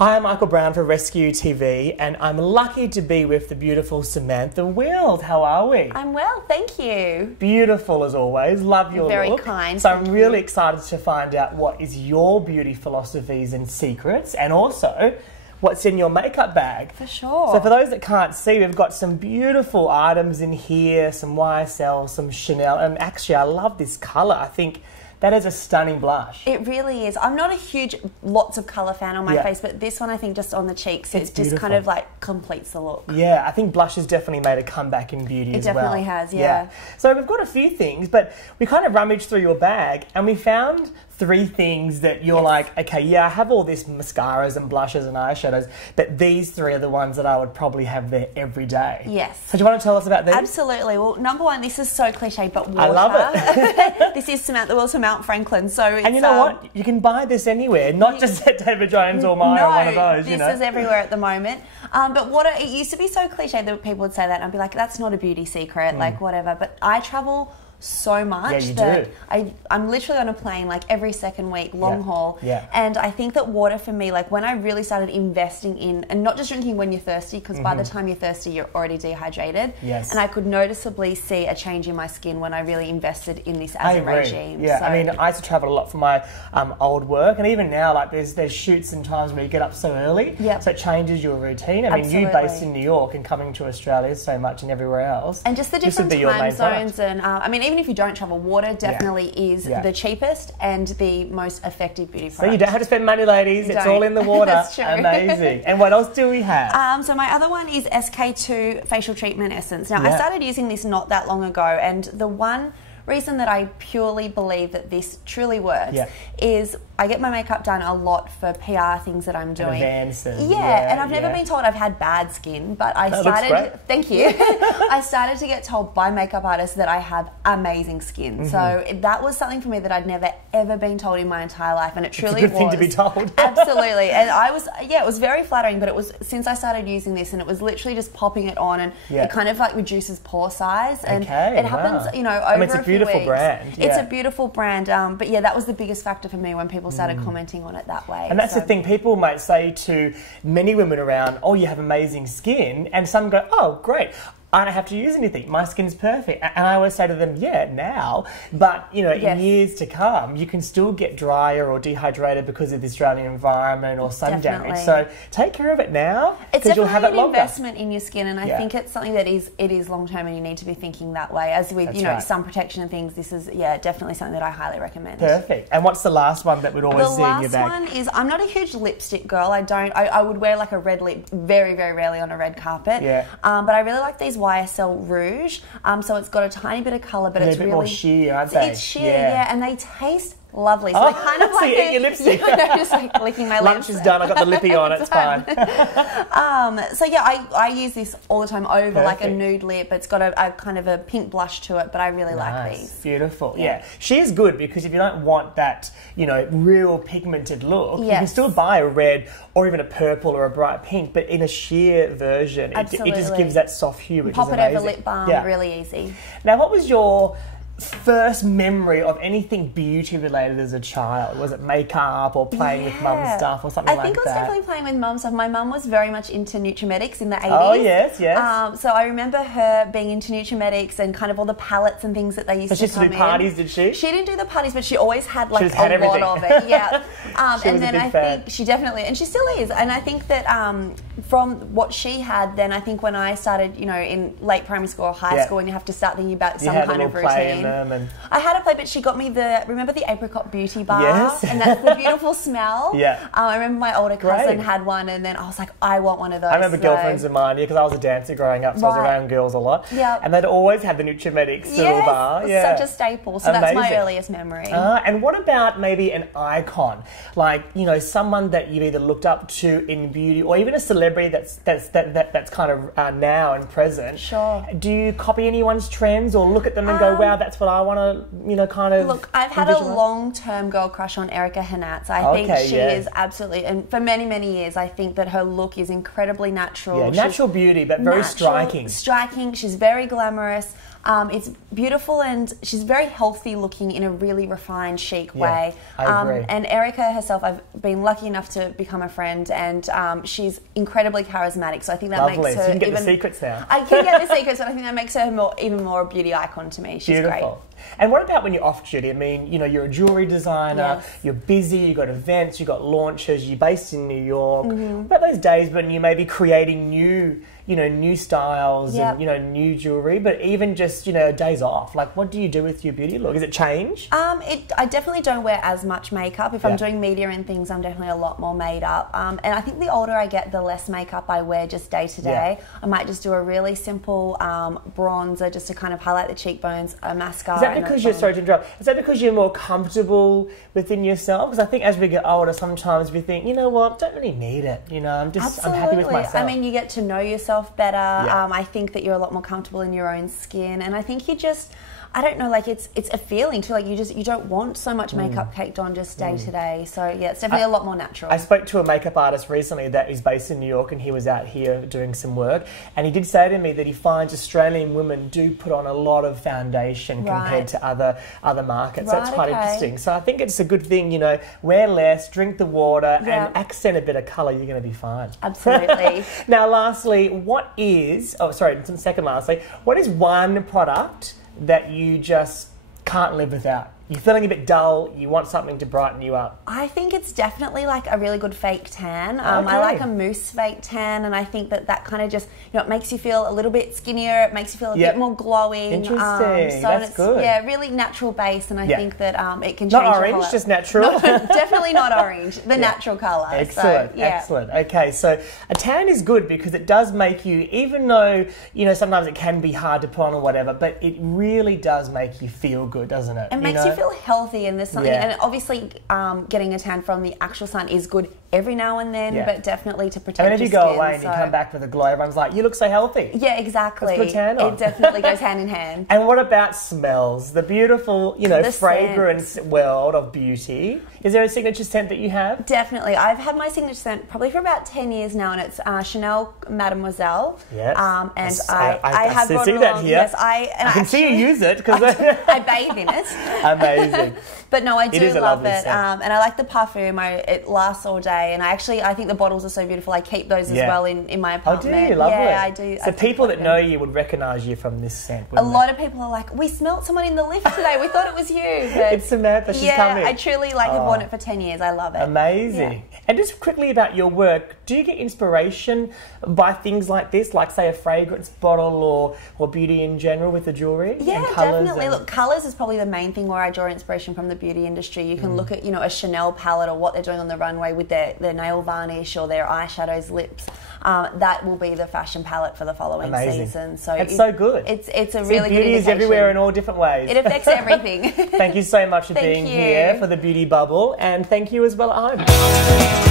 Hi, I'm Michael Brown for RESCU TV, and I'm lucky to be with the beautiful Samantha Wills. How are we? I'm well, thank you. Beautiful as always. Love your Very look. kind. So I'm really excited to find out what is your beauty philosophies and secrets, and also what's in your makeup bag. For sure. So for those that can't see, we've got some beautiful items in here, some YSL, some Chanel, and actually I love this colour. I think that is a stunning blush. It really is. I'm not a huge lots of colour fan on my face, but this one I think just on the cheeks, it just kind of like completes the look. Yeah, I think blush has definitely made a comeback in beauty as well. It definitely has, yeah. So we've got a few things, but we kind of rummaged through your bag and we found 3 things that you're like, okay, yeah, I have all this mascaras and blushes and eyeshadows, but these 3 are the ones that I would probably have there every day. Yes. So do you want to tell us about these? Absolutely. Well, number 1, this is so cliche, but water. I love it. This is Samantha Wills from Mount Franklin. So it's, and you know what? You can buy this anywhere, not just at David Jones or Myer or one of those. This is everywhere at the moment. But water, it used to be so cliche that people would say that and I'd be like, that's not a beauty secret, like whatever. But I travel so much that I'm literally on a plane like every second week, long haul. And I think that water for me, like when I really started investing in, and not just drinking when you're thirsty, because by the time you're thirsty, you're already dehydrated. And I could noticeably see a change in my skin when I really invested in this as a regime. Yeah, so, I mean, I used to travel a lot for my old work, and even now, like there's shoots and times where you get up so early, so it changes your routine. I mean, you based in New York and coming to Australia so much and everywhere else. And just the different time zones, and I mean, even if you don't travel, water definitely is the cheapest and the most effective beauty product. So you don't have to spend money, ladies. It's all in the water. That's true. Amazing. And what else do we have? So my other one is SK2 Facial Treatment Essence. Now, I started using this not that long ago, and the one reason that I purely believe that this truly works is I get my makeup done a lot for PR things that I'm doing. And I've never been told I've had bad skin, but I started, thank you, I started to get told by makeup artists that I have amazing skin. So that was something for me that I'd never ever been told in my entire life, and it truly was. It's a good thing to be told. Absolutely. And I was, it was very flattering, but it was since I started using this, and it was literally just popping it on, and it kind of like reduces pore size, and it happens, you know, over it's a beautiful brand. It's a beautiful brand, but yeah, that was the biggest factor for me when people started commenting on it that way. And that's the thing, people might say to many women around, oh, you have amazing skin, and some go, oh, great, I don't have to use anything, my skin's perfect. And I always say to them, yeah, now, but you know, in years to come, you can still get drier or dehydrated because of the Australian environment or sun damage. So take care of it now, because you'll have it longer. It's definitely an investment in your skin, and I think it's something that is long term, and you need to be thinking that way. As with sun protection and things, this is definitely something that I highly recommend. Perfect. And what's the last one that we'd always see in your bag? The last one is, I'm not a huge lipstick girl. I would wear like a red lip very, very rarely on a red carpet. But I really like these YSL Rouge. So it's got a tiny bit of colour, but it's really more sheer, aren't they? It's sheer, and they taste lovely. So they're kind of like eat your lipstick. Just like licking my lips. Lunch is done. I've got the lippy on. It's fine. So yeah, I use this all the time over like a nude lip. It's got a kind of a pink blush to it, but I really like these. Beautiful. Yeah, she is good, because if you don't want that, you know, real pigmented look, you can still buy a red or even a purple or a bright pink, but in a sheer version, it just gives that soft hue, which is amazing. Pop it over lip balm, really easy. Now, what was your first memory of anything beauty related as a child? Was it makeup or playing with mum's stuff or something like that? I think it was definitely playing with mum's stuff. My mum was very much into Nutrimetics in the 80s. Oh, yes. So I remember her being into Nutrimetics and kind of all the palettes and things that they used to come in. She used to do parties, did she? She didn't do the parties, but she always had like a lot of it. And then I think she definitely, and she still is, and I think that from what she had, then I think when I started, you know, in late primary school or high school, and you have to start thinking about some kind of routine. I had a play, but she got me remember the apricot beauty bar? And that's the beautiful smell. I remember my older cousin had one, and then I was like, I want one of those. I remember girlfriends of mine, because I was a dancer growing up, so I was around girls a lot. And they'd always have the Nutrimetics silver bar. Such a staple. So that's my earliest memory. And what about maybe an icon? Like, you know, someone that you've either looked up to in beauty, or even a celebrity that's kind of now and present. Do you copy anyone's trends or look at them and go, wow, that's what I want to, you know, kind of... Look, I've had a long-term girl crush on Erica Hanatz. I think she is absolutely, and for many, many years, I think that her look is incredibly natural. Natural beauty, but very striking. Striking. She's very glamorous. It's beautiful, and she's very healthy looking in a really refined, chic way. I agree. And Erica herself, I've been lucky enough to become a friend, and she's incredibly charismatic. So I think that makes her. So you can get the secrets now. I can get the secrets, and I think that makes her even more a beauty icon to me. She's great. And what about when you're off duty? I mean, you know, you're a jewellery designer, you're busy, you've got events, you've got launches, you're based in New York. What about those days when you may be creating new styles and, new jewellery, but even just, days off? Like, what do you do with your beauty look? Is it change? I definitely don't wear as much makeup. If I'm doing media and things, I'm definitely a lot more made up. And I think the older I get, the less makeup I wear just day to day. I might just do a really simple bronzer just to kind of highlight the cheekbones, a mascara. Is that because you're, sorry to interrupt, is that because you're more comfortable within yourself? Because I think as we get older, sometimes we think, you know what, don't really need it. I'm happy with myself. I mean, you get to know yourself better. I think that you're a lot more comfortable in your own skin, and I think you just, I don't know, like it's a feeling too, like you don't want so much makeup caked on just day to day. So yeah, it's definitely a lot more natural. I spoke to a makeup artist recently that is based in New York, and he was out here doing some work, and he did say to me that he finds Australian women do put on a lot of foundation compared to other markets. So it's quite interesting. So I think it's a good thing, wear less, drink the water, and accent a bit of colour, you're going to be fine. Absolutely. Now lastly, what is one product that you just can't live without? You're feeling a bit dull, you want something to brighten you up. I think it's definitely like a really good fake tan. I like a mousse fake tan, and I think that kind of just, it makes you feel a little bit skinnier, it makes you feel a bit more glowing. Interesting, that's good. Yeah, really natural base, and I think that it can change not orange, just natural. No, definitely not orange, the natural colour. Excellent, excellent. Okay, so a tan is good because it does make you, even though, sometimes it can be hard to put on or whatever, but it really does make you feel good, doesn't it? It makes you feel healthy, and there's something, and obviously getting a tan from the actual sun is good every now and then, but definitely to protect your skin. And then if you go away and you come back with a glow, everyone's like, you look so healthy. Yeah, exactly. Let's put a tan on. It definitely goes hand in hand. And what about smells? The beautiful, the fragrance world of beauty. Is there a signature scent that you have? Definitely. I've had my signature scent probably for about 10 years now, and it's Chanel Mademoiselle. Yes. And I have see brought it that along. here. Yes, I can see you use it. I bathe in it. Amazing. But no, I do love it. And I like the parfum. It lasts all day. And I think the bottles are so beautiful. I keep those as well in my apartment. Oh, do you? Lovely. Yeah, I do. So people that know you would recognise you from this scent, A lot of people are like, we smelt someone in the lift today. We thought it was you. But it's Samantha. She's coming. I truly have worn it for 10 years. I love it. Amazing. Yeah. And just quickly about your work, do you get inspiration by things like this, like say a fragrance bottle or beauty in general with the jewellery? Yeah, definitely. Look, colours is probably the main thing where I draw inspiration from the beauty industry. You can look at, a Chanel palette or what they're doing on the runway with their nail varnish or their eyeshadows, lips. That will be the fashion palette for the following season. So it's so good. It's a really good beauty is everywhere in all different ways. It affects everything. Thank you so much for being here for the Beauty Bubble, and thank you as well at home.